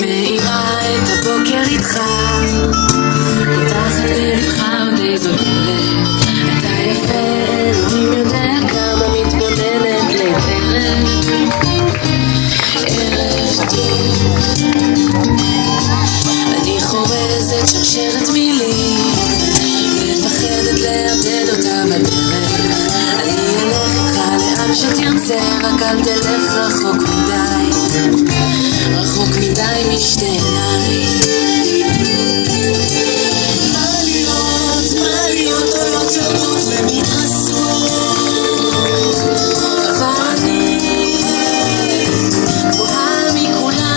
מאירה את הבוקר איתך, פותחת בלבך עוד איזו דלת. אתה יפה, אלוהים יודע כמה, מתבוננת לעת ערב טוב. אני חורזת שרשרת מילים, מפחדת לאבד אותה בדרך. אני אלך איתך לאן שתרצה, רק אל תלך רחוק מדי, רחוק מדי משתי עיניי. מעליות עולות יורדות ומתרסקות, אבל אני גבוהה מכולן.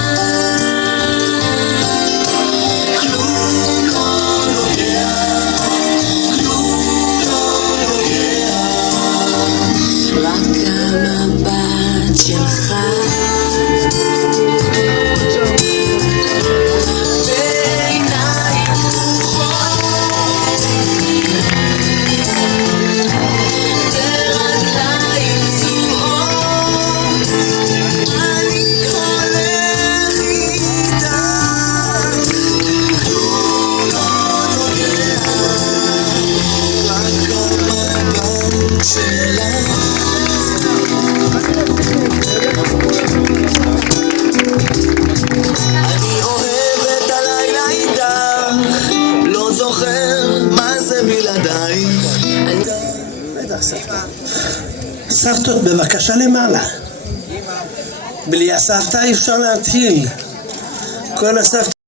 כלום לא נוגע, כלום לא נוגע, רק המבט שלך. אני אוהבת הלילה איתך, לא זוכר מה זה בלעדייך. סבתות בבקשה למעלה. בלי הסבתא אי אפשר להתחיל. כל הסבתא